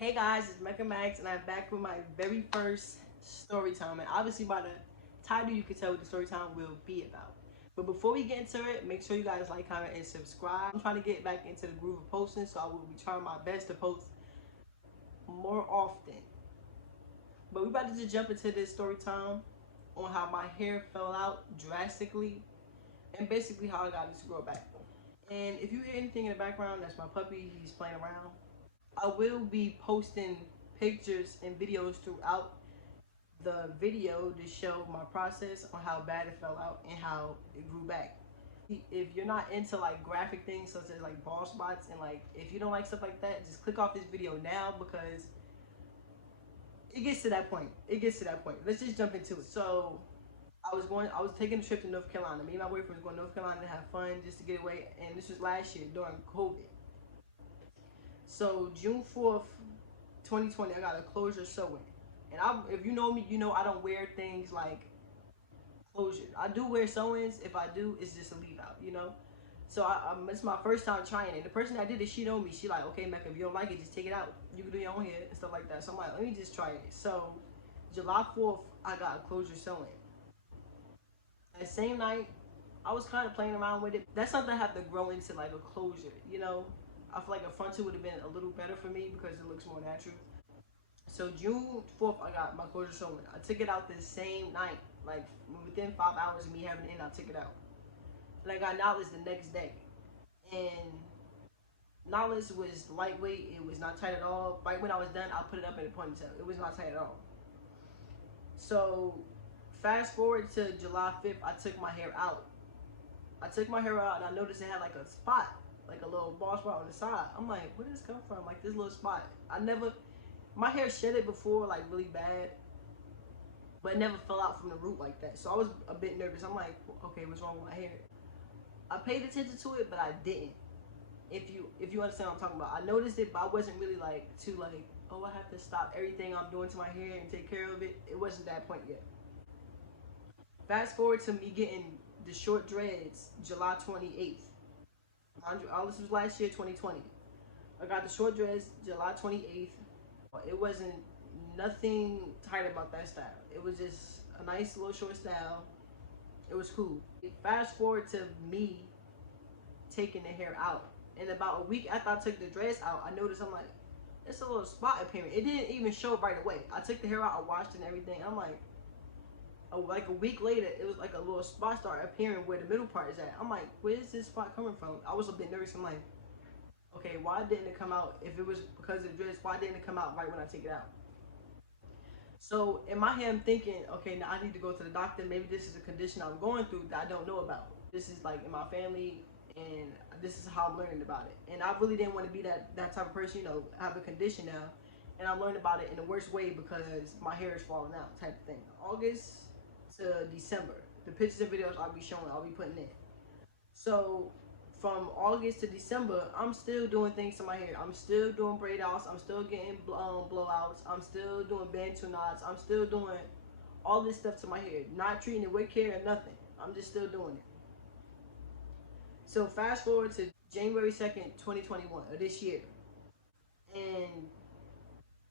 Hey guys, it's Mecca Max, and I'm back with my very first story time. And obviously, by the title, you can tell what the story time will be about. But before we get into it, make sure you guys like, comment, and subscribe. I'm trying to get back into the groove of posting, so I will be trying my best to post more often. But we about to just jump into this story time on how my hair fell out drastically, and basically how I got it to grow back. And if you hear anything in the background, that's my puppy. He's playing around. I will be posting pictures and videos throughout the video to show my process on how bad it fell out and how it grew back. If you're not into like graphic things such as like bald spots and like if you don't like stuff like that, just click off this video now because it gets to that point. Let's just jump into it. So I was taking a trip to North Carolina. Me and my boyfriend was going to North Carolina to have fun just to get away, and this was last year during COVID. So June 4th, 2020, I got a closure sewing. And if you know me, you know I don't wear things like closure. I do wear sewings. If I do, it's just a leave out, you know? So it's my first time trying it. The person that did it, she know me. She like, okay, Mecca, if you don't like it, just take it out. You can do your own hair and stuff like that. So I'm like, let me just try it. So July 4th, I got a closure sewing. That same night, I was kind of playing around with it. That's something I have to grow into, like a closure, you know? I feel like a frontal would have been a little better for me because it looks more natural. So June 4th, I got my closure sewing. I took it out the same night, like within 5 hours of me having it in, I took it out. And I got knowledge the next day. And knowledge was lightweight. It was not tight at all. Right when I was done, I put it up in a ponytail. It was not tight at all. So fast forward to July 5th, I took my hair out. I took my hair out and I noticed it had like a spot, like a little bald spot on the side. I'm like, where did this come from? Like this little spot. My hair shedded before, like really bad, but it never fell out from the root like that. So I was a bit nervous. I'm like, okay, what's wrong with my hair? I paid attention to it, but I didn't. If you understand what I'm talking about, I noticed it, but I wasn't really like too like, oh, I have to stop everything I'm doing to my hair and take care of it. It wasn't that point yet. Fast forward to me getting the short dreads July 28th. All this was last year, 2020. I got the short dreads July 28th. It wasn't nothing tight about that style. It was just a nice little short style. It was cool. Fast forward to me taking the hair out. And about a week after I took the dress out, I noticed, I'm like, it's a little spot appearing. It didn't even show right away. I took the hair out, I washed it and everything. I'm like a week later, it was like a little spot started appearing where the middle part is at. I'm like, where's this spot coming from? I was a bit nervous. I'm like, okay, why didn't it come out? If it was because of the dress, why didn't it come out right when I take it out? So in my head, I'm thinking, okay, now I need to go to the doctor. Maybe this is a condition I'm going through that I don't know about. This is like in my family, and this is how I'm learning about it. And I really didn't want to be that type of person, you know, have a condition now, and I'm learning about it in the worst way because my hair is falling out, type of thing. August to December, the pictures and videos I'll be showing, I'll be putting in. So from August to December, I'm still doing things to my hair. I'm still doing braid outs. I'm still getting blowouts. I'm still doing bantu knots. I'm still doing all this stuff to my hair. Not treating it with care or nothing. I'm just still doing it. So fast forward to January 2nd, 2021, of this year. And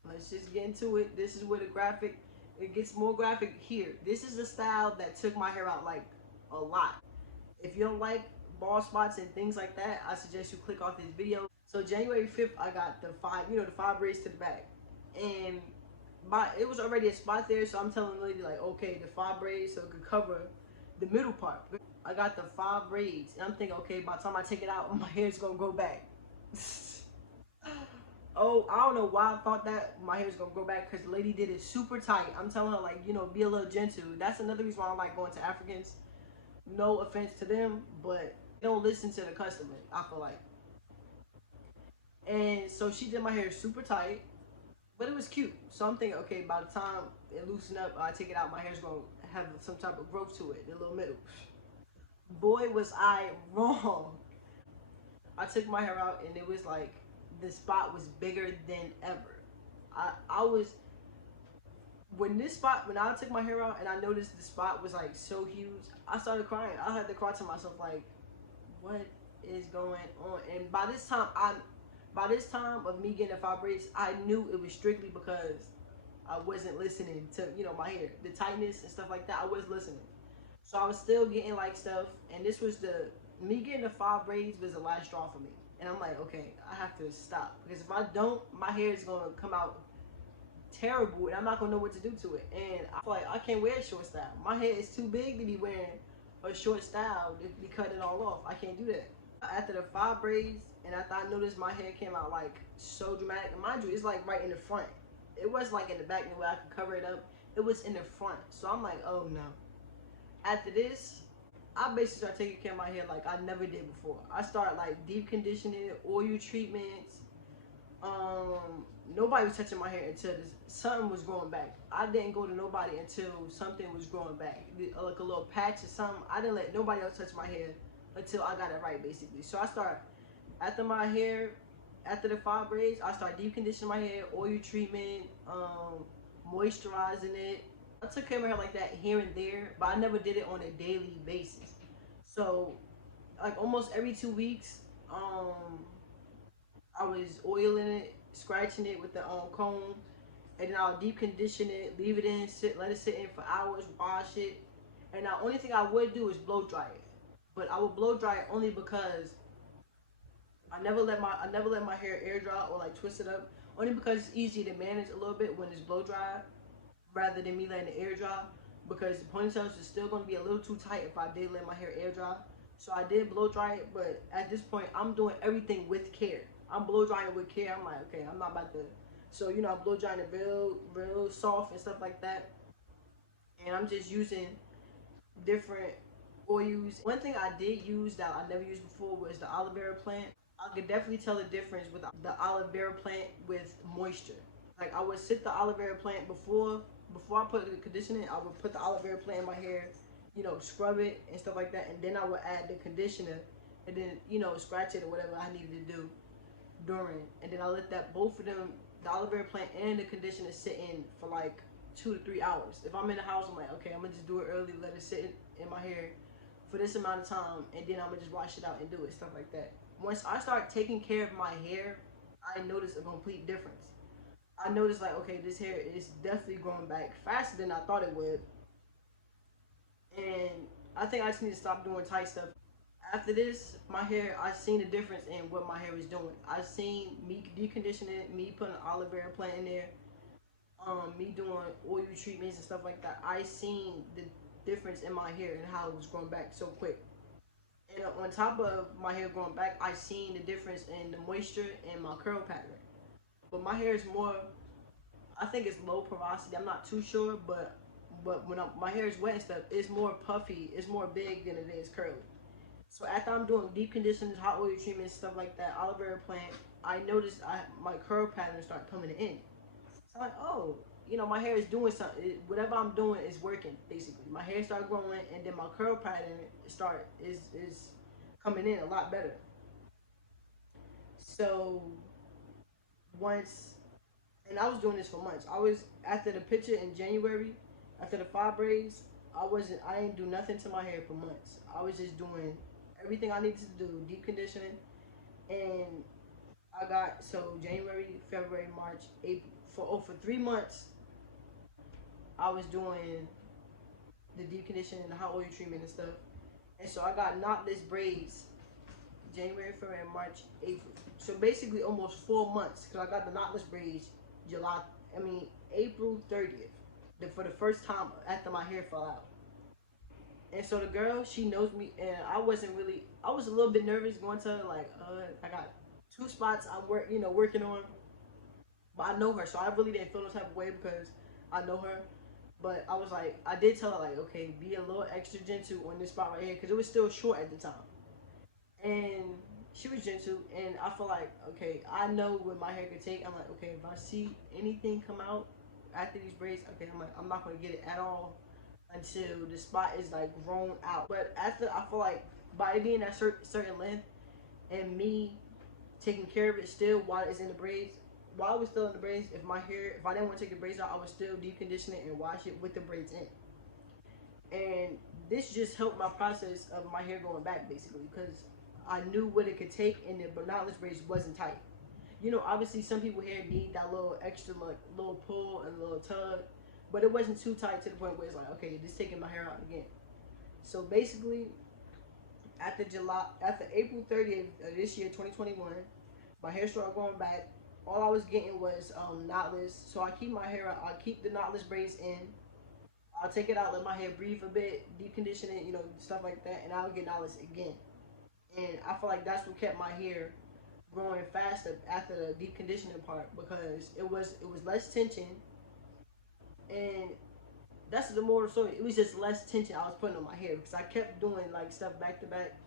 let's just get into it. This is where it gets more graphic here. This is the style that took my hair out like a lot. If you don't like bald spots and things like that, I suggest you click off this video. So January 5th, I got the five braids to the back. And it was already a spot there, so I'm telling the lady like, okay, the 5 braids so it could cover the middle part. I got the 5 braids, and I'm thinking, okay, by the time I take it out, my hair's gonna grow back. Oh, I don't know why I thought that my hair's gonna grow back, because the lady did it super tight. I'm telling her, like, you know, be a little gentle. That's another reason why I like going to Africans. No offense to them, but they don't listen to the customer, I feel like. And so she did my hair super tight, but it was cute. So I'm thinking, okay, by the time it loosened up, I take it out, my hair's gonna have some type of growth to it, the little middle. Boy, was I wrong. I took my hair out and it was like the spot was bigger than ever. I was when I took my hair out and I noticed the spot was like so huge, I started crying. I had to cry to myself like, what is going on? And by this time, By this time of me getting the 5 braids, I knew it was strictly because I wasn't listening to, my hair, the tightness and stuff like that. I was listening, so I was still getting like stuff, and this was me getting the 5 braids was the last straw for me. And I'm like, okay, I have to stop, because if I don't, my hair is gonna come out terrible, and I'm not gonna know what to do to it. And I feel like I can't wear a short style. My hair is too big to be wearing a short style to be cutting it all off. I can't do that. After the 5 braids, and after I noticed my hair came out like so dramatic, and mind you, it's like right in the front. It was like in the back, the way I could cover it up. It was in the front, so I'm like, oh no. After this, I basically started taking care of my hair like I never did before. I started like deep conditioning, oil treatments. Nobody was touching my hair until something was growing back. I didn't go to nobody until something was growing back, like a little patch or something. I didn't let nobody else touch my hair until I got it right, basically. So I started, after my hair, after the 5 braids, I started deep conditioning my hair, oil treatment, moisturizing it. I took care of my hair like that here and there, but I never did it on a daily basis. So like almost every 2 weeks, I was oiling it, scratching it with the comb, and then I'll deep condition it, leave it in, let it sit in for hours, wash it. And the only thing I would do is blow dry it. But I would blow dry it only because I never let my hair air dry or like twist it up. Only because it's easy to manage a little bit when it's blow dry rather than me letting it air dry. Because the ponytails is still gonna be a little too tight if I did let my hair air dry. So I did blow dry it, but at this point I'm doing everything with care. I'm blow drying it with care. I'm like, okay, I'm not about to. So I'm blow drying it real soft and stuff like that. And I'm just using different oils. One thing I did use that I never used before was the aloe vera plant. I could definitely tell the difference with the aloe vera plant with moisture. Like I would sit the aloe vera plant before I put the conditioner. I would put the aloe vera plant in my hair, scrub it and stuff like that, and then I would add the conditioner, and then scratch it or whatever I needed to do during, and then I let that both of them, the aloe vera plant and the conditioner, sit in for like 2 to 3 hours. If I'm in the house, I'm like, okay, I'm gonna just do it early, let it sit in my hair for this amount of time, and then I'm gonna just wash it out and do it, stuff like that. Once I start taking care of my hair, I noticed a complete difference. I noticed like, okay, this hair is definitely growing back faster than I thought it would, and I think I just need to stop doing tight stuff. After this, my hair, I seen the difference in what my hair was doing. I seen me deconditioning it, me putting aloe vera plant in there, me doing oil treatments and stuff like that. I seen the difference in my hair and how it was growing back so quick. And on top of my hair growing back, I seen the difference in the moisture and my curl pattern. But my hair is more, I think it's low porosity. I'm not too sure, but when my hair is wet and stuff, it's more puffy. It's more big than it is curly. So after I'm doing deep conditions, hot oil treatments, stuff like that, aloe vera plant, I noticed my curl pattern start coming in. So I'm like, oh, my hair is doing something. Whatever I'm doing is working, basically. My hair started growing, and then my curl pattern is coming in a lot better. So once, and I was doing this for months. I was, after the picture in January, after the 5 braids, I didn't do nothing to my hair for months. I was just doing everything I needed to do, deep conditioning, and I got, so January, February, March, April, for 3 months, I was doing the deep conditioning, the hot oil treatment and stuff. And so I got knotless braids January, February, March, April. So basically almost 4 months, because I got the knotless braids April 30th, for the first time after my hair fell out. And so the girl, she knows me, and I was a little bit nervous going to her, like, I got 2 spots I'm working on, but I know her, so I really didn't feel no type of way because I know her. But I was like, I did tell her like, okay, be a little extra gentle on this spot right here, because it was still short at the time. And she was gentle, and I feel like, okay, I know what my hair could take. I'm like, okay, if I see anything come out after these braids, okay, I'm not gonna get it at all until the spot is like grown out. But after, I feel like by it being that certain length, and me taking care of it still while it's in the braids, while I was still in the braids, if I didn't want to take the braids out, I would still deep condition it and wash it with the braids in. And this just helped my process of my hair going back, basically, because I knew what it could take, and the knotless braids wasn't tight. You know, obviously some people hair need that little extra like little pull and a little tug, but it wasn't too tight to the point where it's like, okay, just taking my hair out again. So basically, after April 30th of this year, 2021, my hair started going back. All I was getting was knotless. So I keep my hair out. I keep the knotless braids in. I'll take it out, let my hair breathe a bit, deep condition it, you know, stuff like that, and I'll get knotless again. And I feel like that's what kept my hair growing faster after the deep conditioning part because it was less tension, and that's the moral story. It was just less tension I was putting on my hair because I kept doing like stuff back to back,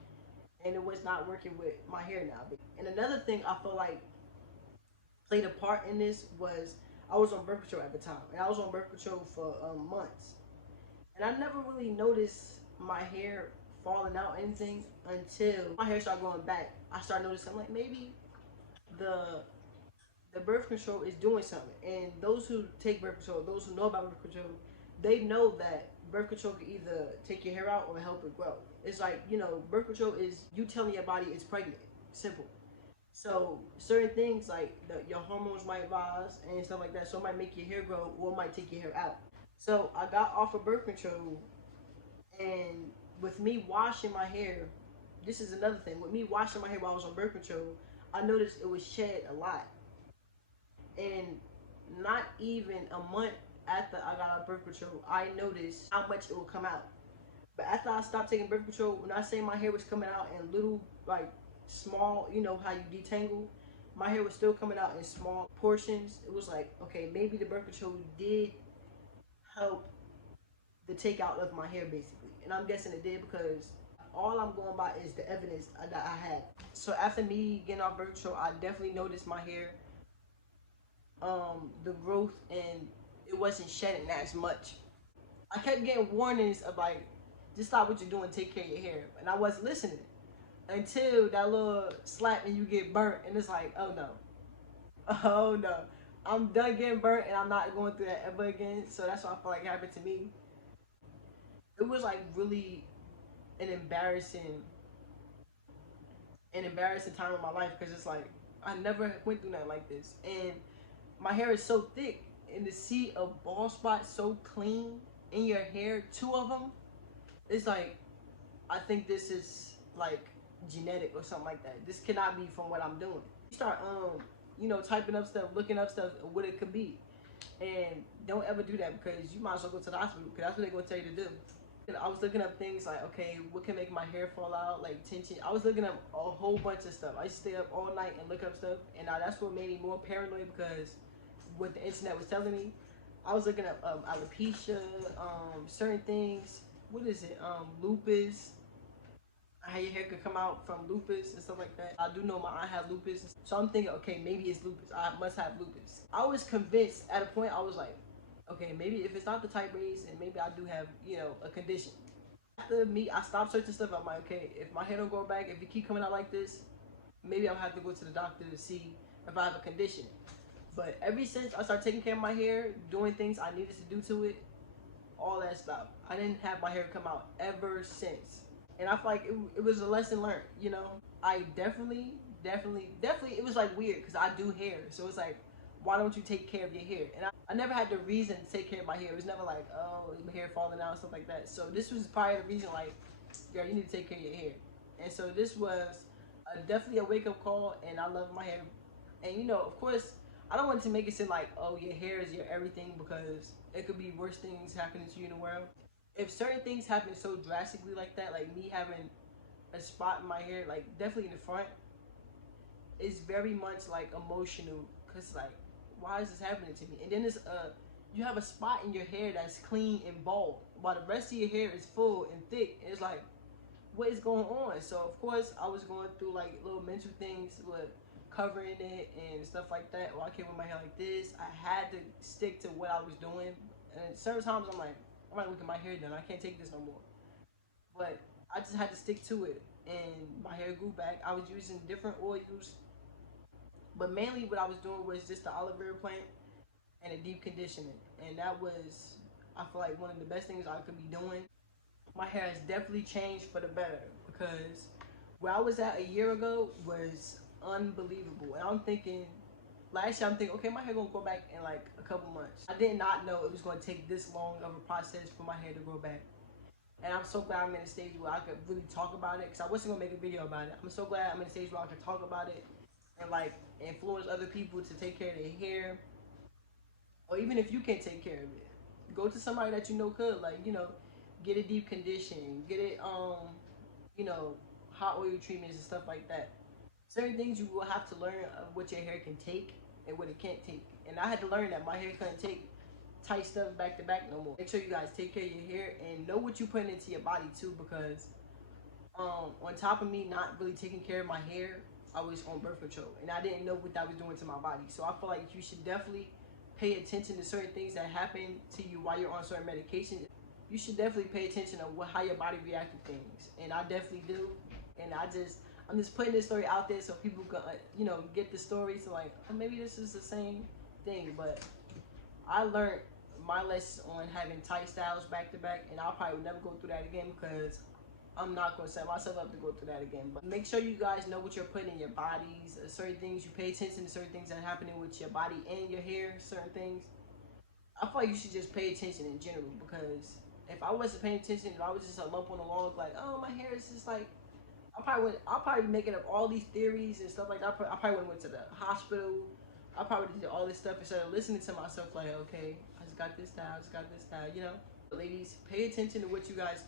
and it was not working with my hair now. And another thing I feel like played a part in this was I was on birth control at the time, and I was on birth control for months, and I never really noticed my hair falling out or anything until my hair started growing back. I started noticing, I'm like, maybe the the birth control is doing something. And those who take birth control, those who know about birth control, they know that birth control can either take your hair out or help it grow. It's like, you know, birth control is you telling your body it's pregnant. Simple. So certain things like your hormones might rise and stuff like that. So it might make your hair grow or it might take your hair out. So I got off of birth control, and with me washing my hair, this is another thing. With me washing my hair while I was on birth control, I noticed it was shed a lot. And not even a month after I got out birth control, I noticed how much it would come out. But after I stopped taking birth control, when I say my hair was coming out in little, like small, you know how you detangle, my hair was still coming out in small portions. It was like, okay, maybe the birth control did help the takeout of my hair, basically. And I'm guessing it did because all I'm going by is the evidence that I had. So after me getting off birth control, I definitely noticed my hair, the growth, and it wasn't shedding as much. I kept getting warnings of like, just stop what you're doing, take care of your hair, and I wasn't listening until that little slap and you get burnt, and it's like, oh no, oh no, I'm done getting burnt, and I'm not going through that ever again. So that's what I feel like happened to me. It was like really an embarrassing, time in my life because it's like I never went through nothing like this, and my hair is so thick, and to see a bald spot so clean in your hair, two of them, it's like, I think this is like genetic or something like that. This cannot be from what I'm doing. You start you know, typing up stuff, looking up stuff, what it could be, and don't ever do that because you might as well go to the hospital because that's what they're gonna tell you to do. And I was looking up things like, okay, what can make my hair fall out, like tension. I was looking up a whole bunch of stuff. I used to stay up all night and look up stuff, and that's what made me more paranoid because what the internet was telling me. I was looking up alopecia, certain things. What is it? Lupus. How your hair could come out from lupus and stuff like that. I do know my aunt had lupus, so I'm thinking, okay, maybe it's lupus. I must have lupus. I was convinced at a point. I was like, okay, maybe if it's not the type race, and maybe I do have, you know, a condition. After me, I stopped searching stuff. I'm like, okay, if my hair don't grow back, if it keep coming out like this, maybe I'll have to go to the doctor to see if I have a condition. But ever since I started taking care of my hair, doing things I needed to do to it, all that stuff, I didn't have my hair come out ever since. And I feel like it was a lesson learned, you know? I definitely, it was like weird because I do hair. So it's like, why don't you take care of your hair? And I never had the reason to take care of my hair. It was never like, oh, my hair falling out, stuff like that. So this was probably the reason, like, girl, you need to take care of your hair. And so this was definitely a wake-up call, and I love my hair. And, you know, of course, I don't want to make it seem like, oh, your hair is your everything, because it could be worse things happening to you in the world. If certain things happen so drastically like that, like me having a spot in my hair, like definitely in the front, it's very much like emotional, because like, why is this happening to me? And then you have a spot in your hair that's clean and bald, while the rest of your hair is full and thick. And it's like, what is going on? So of course I was going through like little mental things with covering it and stuff like that. Or I came with my hair like this. I had to stick to what I was doing. And certain times I'm like, I'm not looking at my hair done. I can't take this no more. But I just had to stick to it, and my hair grew back. I was using different oils, but mainly what I was doing was just the aloe vera plant and a deep conditioning, and that was, I feel like, one of the best things I could be doing. My hair has definitely changed for the better, because where I was at a year ago was unbelievable. And I'm thinking, Last year I'm thinking, okay, my hair gonna grow back in like a couple months. I did not know it was gonna take this long of a process for my hair to grow back. And I'm so glad I'm in a stage where I could really talk about it, because I wasn't gonna make a video about it. I'm so glad I'm in a stage where I can talk about it and like influence other people to take care of their hair. Or even if you can't take care of it, go to somebody that you know could, like, you know, get a deep condition, get it you know, hot oil treatments and stuff like that. Certain things you will have to learn of what your hair can take and what it can't take. And I had to learn that my hair couldn't take tight stuff back to back no more. Make sure you guys take care of your hair and know what you're putting into your body too, because on top of me not really taking care of my hair, I was on birth control and I didn't know what that was doing to my body. So I feel like you should definitely pay attention to certain things that happen to you while you're on certain medications. You should definitely pay attention to how your body reacts to things, and I definitely do. And I'm just putting this story out there so people can, you know, get the story. So like, oh, maybe this is the same thing, but I learned my lesson on having tight styles back to back, and I'll probably never go through that again, because I'm not going to set myself up to go through that again. But make sure you guys know what you're putting in your bodies. Certain things, you pay attention to certain things that are happening with your body and your hair. Certain things, I feel like you should just pay attention in general, because if I wasn't paying attention, if I was just a lump on the log, like, oh, my hair is just like, I'll probably be making up all these theories and stuff like that. I probably would have went to the hospital. I probably did all this stuff instead of listening to myself, like, okay, I just got this style, I just got this style, you know? But ladies, pay attention to what you guys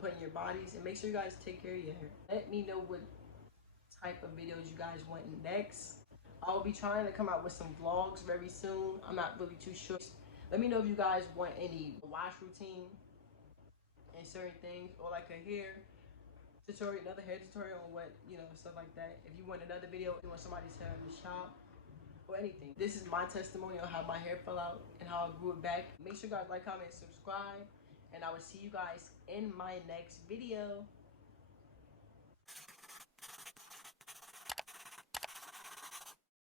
put in your bodies, and make sure you guys take care of your hair. Let me know what type of videos you guys want next. I'll be trying to come out with some vlogs very soon. I'm not really too sure. Let me know if you guys want any wash routine and certain things, or like a hair tutorial, another hair tutorial on what, you know, stuff like that. If you want another video, if you want somebody to shop or anything. This is my testimony on how my hair fell out and how I grew it back. Make sure you guys like, comment, subscribe, and I will see you guys in my next video.